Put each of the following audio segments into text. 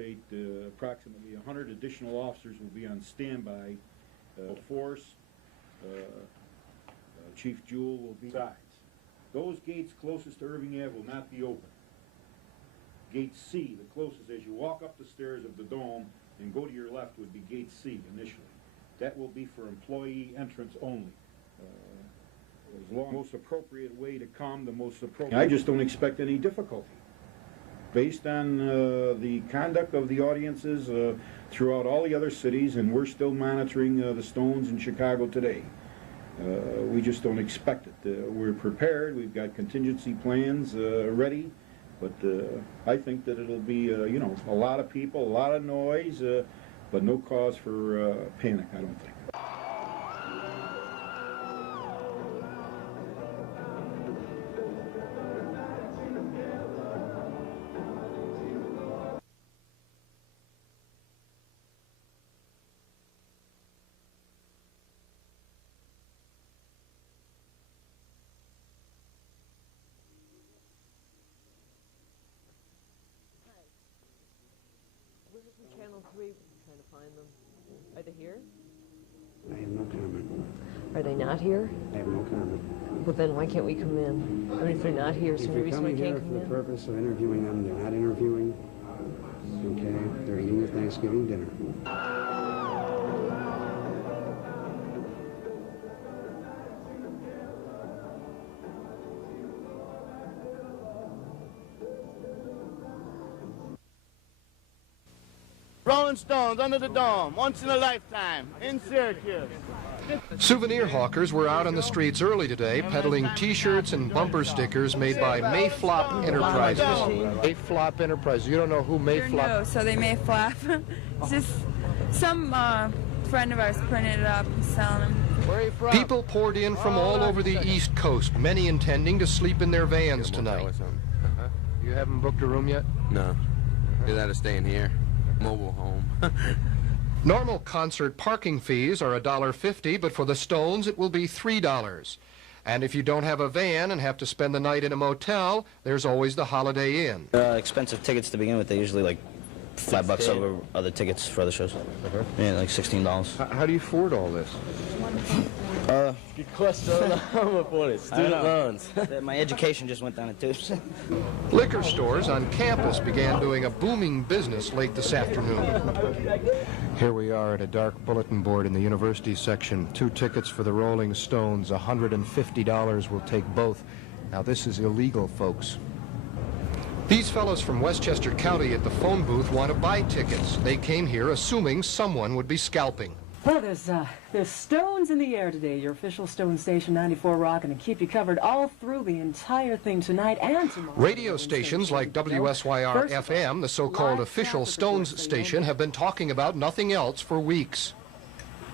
anticipate approximately 100 additional officers will be on standby. Force, Chief Jewell will be sides. Those gates closest to Irving Ave will not be open. Gate C, the closest as you walk up the stairs of the dome and go to your left, would be Gate C initially. That will be for employee entrance only. As long as the most appropriate way to come, the most appropriate. I just don't expect any difficulty. Based on the conduct of the audiences throughout all the other cities, and we're still monitoring the Stones in Chicago today. We just don't expect it. We're prepared. We've got contingency plans ready, but I think that it'll be, you know, a lot of people, a lot of noise, but no cause for panic, I don't think. Channel 3, trying to find them. Are they here? I have no comment. Are they not here? I have no comment. Well, then why can't we come in? I mean, if they're not here, so the reason we can't come in? If they're coming here for the purpose of interviewing them, they're not interviewing. Okay, they're eating their Thanksgiving dinner. Rolling Stones under the dome, once in a lifetime, in Syracuse. Souvenir hawkers were out on the streets early today peddling T-shirts and bumper stickers made by Mayflop Enterprises. Mayflop Enterprises. You don't know who Mayflop? No, so they Mayflop. It's just some friend of ours printed it up and selling them. Where are you from? People poured in from all over the East Coast, many intending to sleep in their vans tonight. You haven't booked a room yet? No. You're out of staying here. Mobile home. Normal concert parking fees are $1.50, but for the Stones it will be $3. And if you don't have a van and have to spend the night in a motel, there's always the Holiday Inn. Expensive tickets to begin with. They're usually like $5 over other tickets for other shows. Yeah, like $16. How do you afford all this? Good question. I'm afford it. Student loans. My education just went down the tubes. Liquor stores on campus began doing a booming business late this afternoon. Here we are at a dark bulletin board in the university section. 2 tickets for the Rolling Stones, $150 will take both. Now this is illegal, folks. These fellows from Westchester County at the phone booth want to buy tickets. They came here assuming someone would be scalping. Well, there's Stones in the air today. Your official Stone station, 94 Rock, and keep you covered all through the entire thing tonight and tomorrow. Radio stations like WSYR-FM, the so-called official Stones station, have been talking about nothing else for weeks.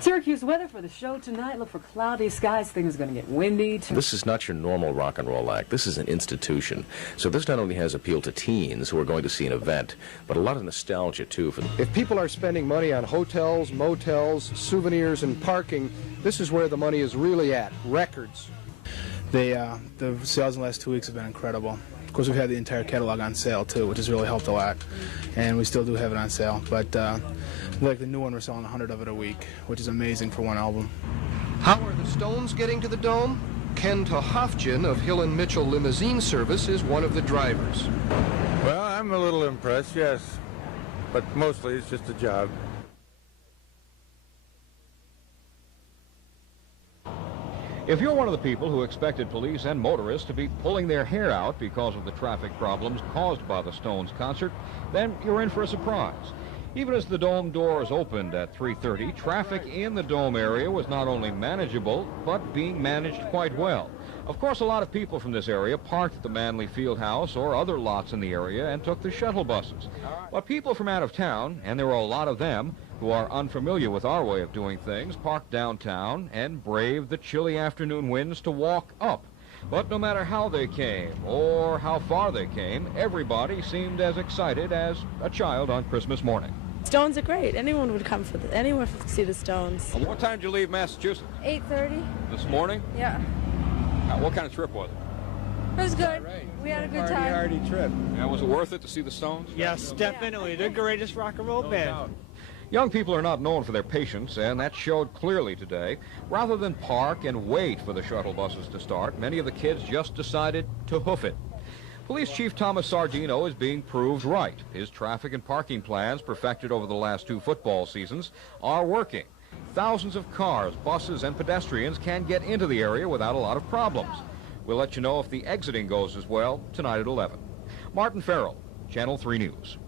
Syracuse weather for the show tonight. Look for cloudy skies. Things are going to get windy. This is not your normal rock and roll act. This is an institution. So this not only has appeal to teens who are going to see an event, but a lot of nostalgia, too. For if people are spending money on hotels, motels, souvenirs, and parking, this is where the money is really at. Records. The sales in the last 2 weeks have been incredible. Of course, we've had the entire catalog on sale, too, which has really helped a lot. And we still do have it on sale. But like the new one, we're selling 100 of it a week, which is amazing for one album. How are the Stones getting to the Dome? Ken Tohofjan of Hill & Mitchell Limousine Service is one of the drivers. Well, I'm a little impressed, yes. But mostly it's just a job. If you're one of the people who expected police and motorists to be pulling their hair out because of the traffic problems caused by the Stones concert, then you're in for a surprise. Even as the Dome doors opened at 3:30, traffic in the Dome area was not only manageable, but being managed quite well. Of course, a lot of people from this area parked at the Manley Fieldhouse or other lots in the area and took the shuttle buses. But people from out of town, and there were a lot of them, who are unfamiliar with our way of doing things, parked downtown and braved the chilly afternoon winds to walk up. But no matter how they came or how far they came, everybody seemed as excited as a child on Christmas morning. Stones are great. Anyone would come for anyone to see the Stones. What time did you leave Massachusetts? 8:30. This morning? Yeah. What kind of trip was it? It was good. We had a good time. Hardy trip. And was it worth it to see the Stones? Yes, definitely. They're the greatest rock and roll band. Young people are not known for their patience, and that showed clearly today. Rather than park and wait for the shuttle buses to start, many of the kids just decided to hoof it. Police Chief Thomas Sardino is being proved right. His traffic and parking plans, perfected over the last 2 football seasons, are working. Thousands of cars, buses, and pedestrians can get into the area without a lot of problems. We'll let you know if the exiting goes as well tonight at 11. Martin Farrell, Channel 3 News.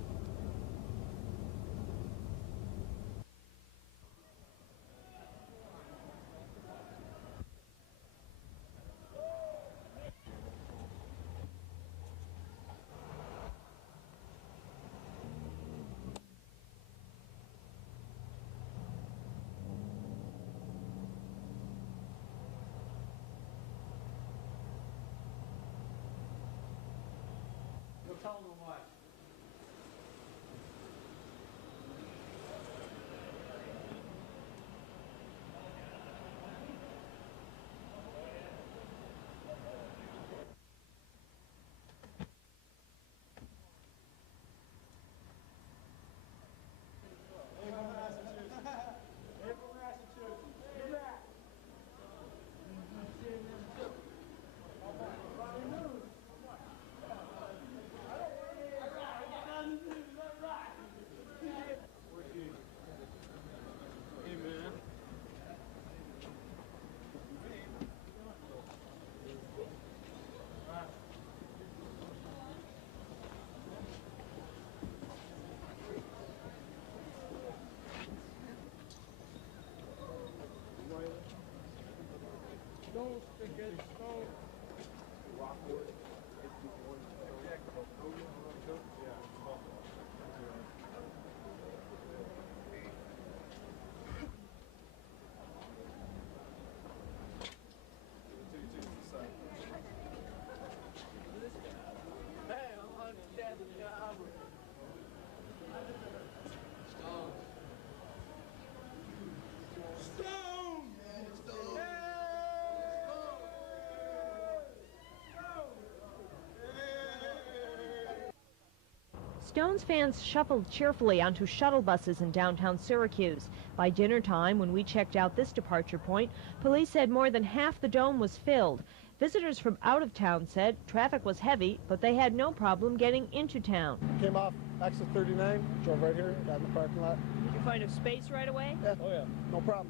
Stones fans shuffled cheerfully onto shuttle buses in downtown Syracuse. By dinner time, when we checked out this departure point, police said more than half the dome was filled. Visitors from out of town said traffic was heavy, but they had no problem getting into town. Came off exit 39, drove right here, got in the parking lot. Did you find a space right away? Yeah. Oh yeah, no problem.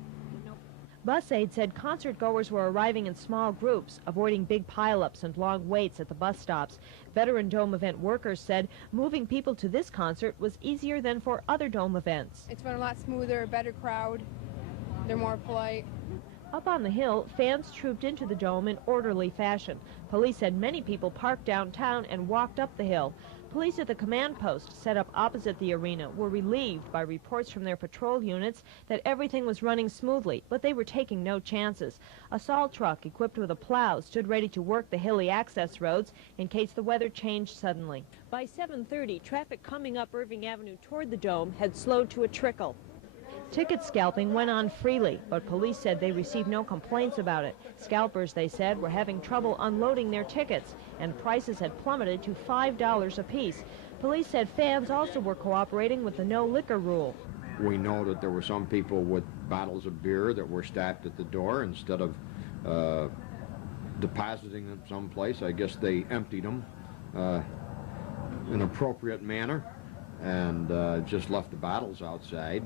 Bus aide said concert goers were arriving in small groups, avoiding big pileups and long waits at the bus stops. Veteran Dome event workers said moving people to this concert was easier than for other Dome events. It's been a lot smoother, a better crowd. They're more polite. Up on the hill, fans trooped into the Dome in orderly fashion. Police said many people parked downtown and walked up the hill. Police at the command post set up opposite the arena were relieved by reports from their patrol units that everything was running smoothly, but they were taking no chances. A salt truck equipped with a plow stood ready to work the hilly access roads in case the weather changed suddenly. By 7:30, traffic coming up Irving Avenue toward the Dome had slowed to a trickle. Ticket scalping went on freely, but police said they received no complaints about it. Scalpers, they said, were having trouble unloading their tickets, and prices had plummeted to $5 apiece. Police said fans also were cooperating with the no liquor rule. We know that there were some people with bottles of beer that were stacked at the door. Instead of depositing them someplace, I guess they emptied them in an appropriate manner and just left the bottles outside.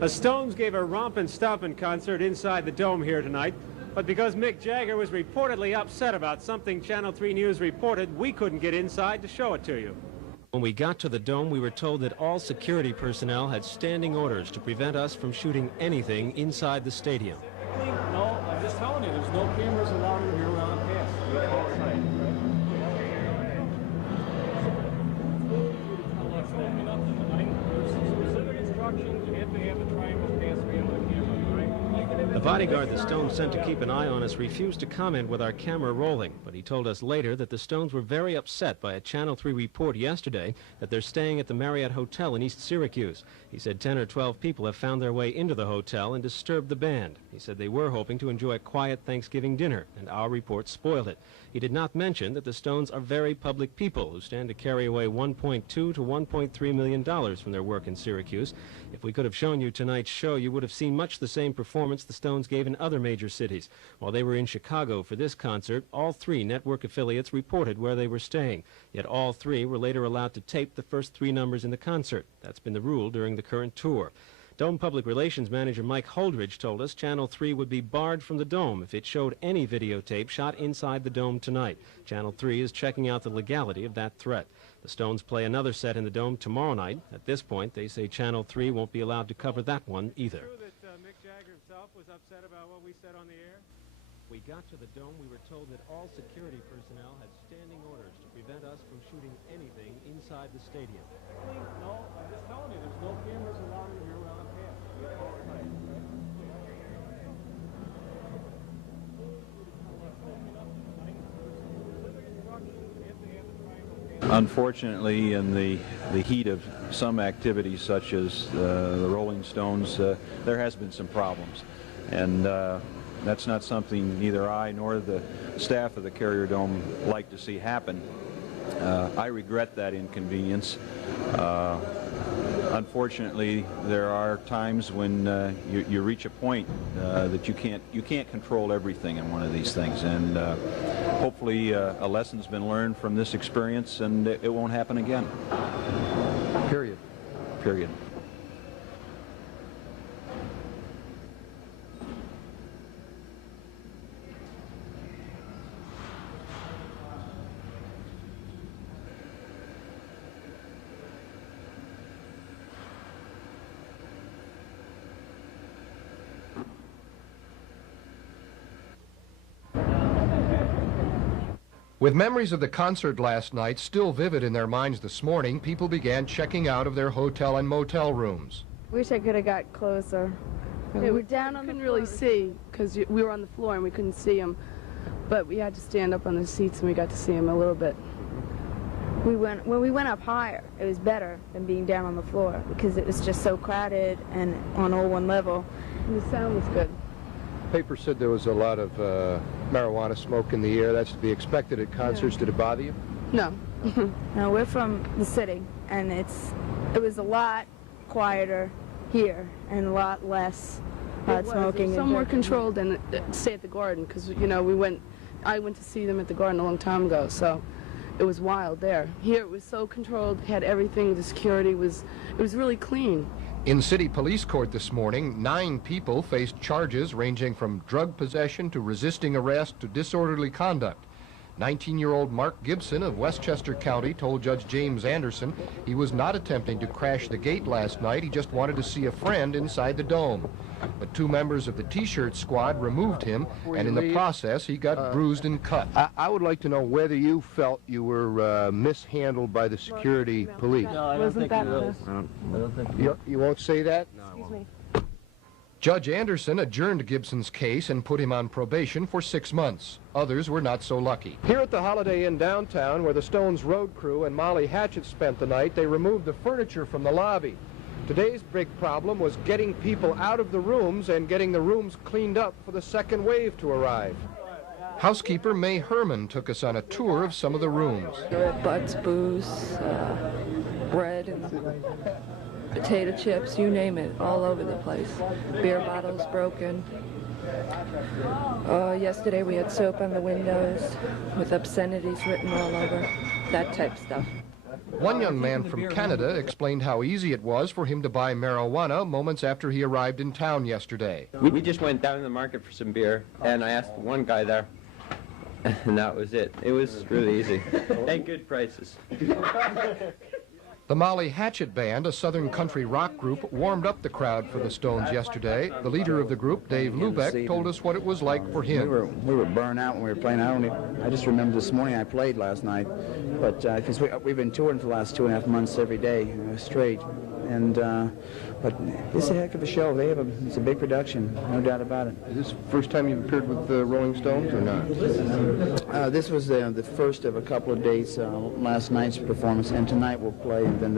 The Stones gave a rompin' stompin' concert inside the Dome here tonight, but because Mick Jagger was reportedly upset about something Channel 3 News reported, we couldn't get inside to show it to you. When we got to the Dome, we were told that all security personnel had standing orders to prevent us from shooting anything inside the stadium. No, I'm just telling you, there's no cameras allowed in here around pass. You're outside. The bodyguard the Stones sent to keep an eye on us refused to comment with our camera rolling, but he told us later that the Stones were very upset by a Channel 3 report yesterday that they're staying at the Marriott Hotel in East Syracuse. He said 10 or 12 people have found their way into the hotel and disturbed the band. He said they were hoping to enjoy a quiet Thanksgiving dinner, and our report spoiled it. He did not mention that the Stones are very public people who stand to carry away $1.2 to $1.3 million from their work in Syracuse. If we could have shown you tonight's show, you would have seen much the same performance the Stones gave in other major cities. While they were in Chicago for this concert, all 3 network affiliates reported where they were staying. Yet all 3 were later allowed to tape the first 3 numbers in the concert. That's been the rule during the current tour. Dome Public Relations Manager Mike Holdridge told us Channel 3 would be barred from the Dome if it showed any videotape shot inside the Dome tonight. Channel 3 is checking out the legality of that threat. The Stones play another set in the Dome tomorrow night. At this point, they say Channel 3 won't be allowed to cover that one either. Is it true that Mick Jagger himself was upset about what we said on the air? We got to the Dome, we were told that all security personnel had standing orders to prevent us from shooting anything inside the stadium. No, I'm just telling you, there's no cameras allowed in here around the Unfortunately, in the heat of some activities such as the Rolling Stones, there has been some problems. And that's not something neither I nor the staff of the Carrier Dome like to see happen. I regret that inconvenience. Unfortunately, there are times when you reach a point that you can't control everything in one of these things, and hopefully a lesson's been learned from this experience, and it won't happen again. Period. Period. With memories of the concert last night still vivid in their minds this morning, people began checking out of their hotel and motel rooms. Wish I could have got closer. Yeah, we couldn't really see because we were on the floor and we couldn't see them, but we had to stand up on the seats and we got to see them a little bit. When we went up higher, it was better than being down on the floor because it was just so crowded and on all one level. And the sound was good. Paper said there was a lot of marijuana smoke in the air. That's to be expected at concerts. Yeah. Did it bother you? No. No, we're from the city, and it was a lot quieter here and a lot less smoking. It was some more controlled than say at the Garden, because you know I went to see them at the Garden a long time ago, so it was wild there. Here it was so controlled, had everything. The security it was really clean. In city police court this morning, 9 people faced charges ranging from drug possession to resisting arrest to disorderly conduct. 19-year-old Mark Gibson of Westchester County told Judge James Anderson he was not attempting to crash the gate last night. He just wanted to see a friend inside the Dome. But 2 members of the T-shirt squad removed him, and in the process, he got bruised and cut. I would like to know whether you felt you were mishandled by the security police. No, I don't think you won't say that? No, Excuse me. Judge Anderson adjourned Gibson's case and put him on probation for 6 months. Others were not so lucky. Here at the Holiday Inn downtown, where the Stones road crew and Molly Hatchet spent the night, they removed the furniture from the lobby. Today's big problem was getting people out of the rooms and getting the rooms cleaned up for the second wave to arrive. Housekeeper May Herman took us on a tour of some of the rooms. Butts, booze, bread, and potato chips, you name it, all over the place. Beer bottles broken. Yesterday we had soap on the windows with obscenities written all over, that type of stuff. One young man from Canada explained how easy it was for him to buy marijuana moments after he arrived in town yesterday. We just went down to the market for some beer, and I asked one guy there, and that was it. It was really easy, and good prices. The Molly Hatchet Band, a southern country rock group, warmed up the crowd for the Stones yesterday. The leader of the group, Dave Lubeck, told us what it was like for him. We were burned out when we were playing. I just remember this morning I played last night, but because we've been touring for the last 2.5 months every day straight, and But it's a heck of a show. It's a big production, no doubt about it. Is this the first time you've appeared with the Rolling Stones or not? This was the first of a couple of dates, last night's performance, and tonight we'll play, and then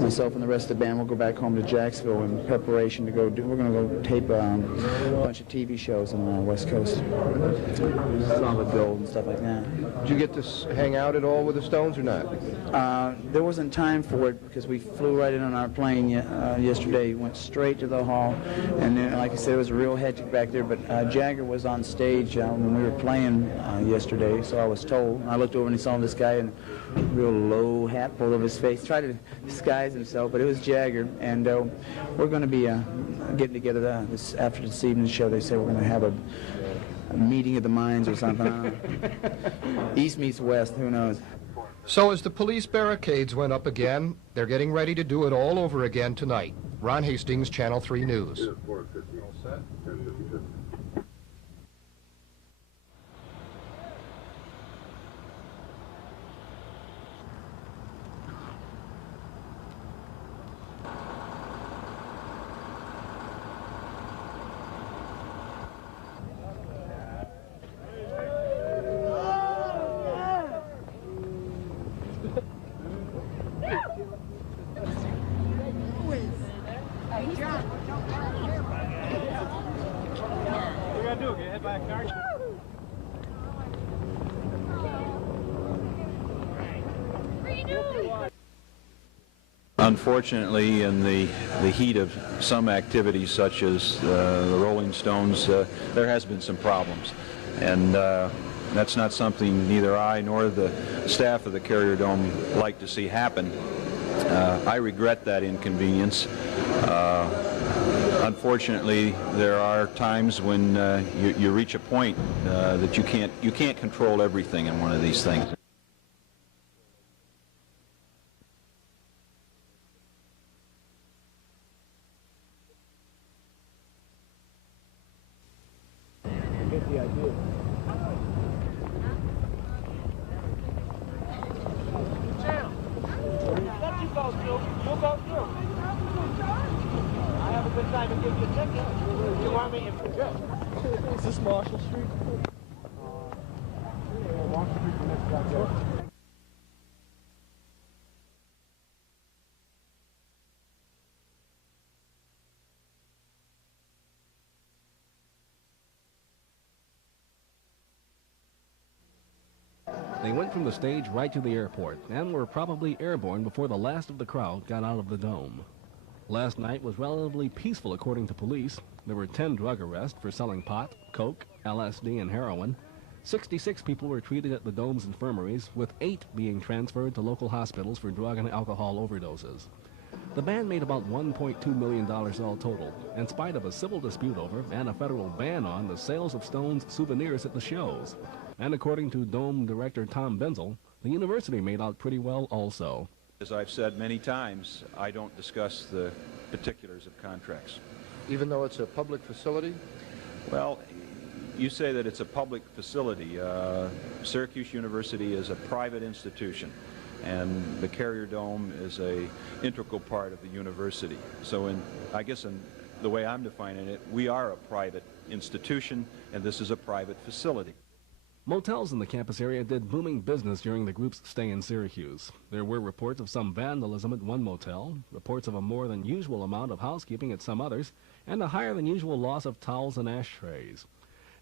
myself and the rest of the band will go back home to Jacksonville in preparation to we're going to go tape a bunch of TV shows on the West Coast. Solid Gold and stuff like that. Did you get to hang out at all with the Stones or not? There wasn't time for it because we flew right in on our plane yesterday, went straight to the hall, and then, like I said, it was real hectic back there, but Jagger was on stage when we were playing yesterday, so I was told. I looked over and saw this guy in a real low hat pulled over his face, tried to disguise himself, but it was Jagger, and we're going to be getting together after this evening's show. They say we're going to have a meeting of the minds or something. East meets West, who knows? So as the police barricades went up again, they're getting ready to do it all over again tonight. Ron Hastings, Channel 3 News. Unfortunately, in the heat of some activities such as the Rolling Stones, there has been some problems. And that's not something neither I nor the staff of the Carrier Dome like to see happen. I regret that inconvenience. Unfortunately, there are times when you reach a point that you can't control everything in one of these things. Is this Marshall Street? They went from the stage right to the airport and were probably airborne before the last of the crowd got out of the dome. Last night was relatively peaceful according to police. There were 10 drug arrests for selling pot, coke, LSD, and heroin. 66 people were treated at the dome's infirmaries, with 8 being transferred to local hospitals for drug and alcohol overdoses. The band made about $1.2 million all total, in spite of a civil dispute over and a federal ban on the sales of Stones souvenirs at the shows. And according to Dome director Tom Benzel, the university made out pretty well also. As I've said many times, I don't discuss the particulars of contracts. Even though it's a public facility? Well, you say that it's a public facility. Syracuse University is a private institution, and the Carrier Dome is an integral part of the university. So I guess in the way I'm defining it, we are a private institution, and this is a private facility. Motels in the campus area did booming business during the group's stay in Syracuse. There were reports of some vandalism at one motel, reports of a more than usual amount of housekeeping at some others, and a higher than usual loss of towels and ashtrays.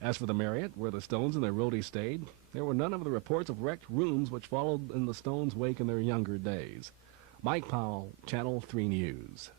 As for the Marriott, where the Stones and their roadies stayed, there were none of the reports of wrecked rooms which followed in the Stones' wake in their younger days. Mike Powell, Channel 3 News.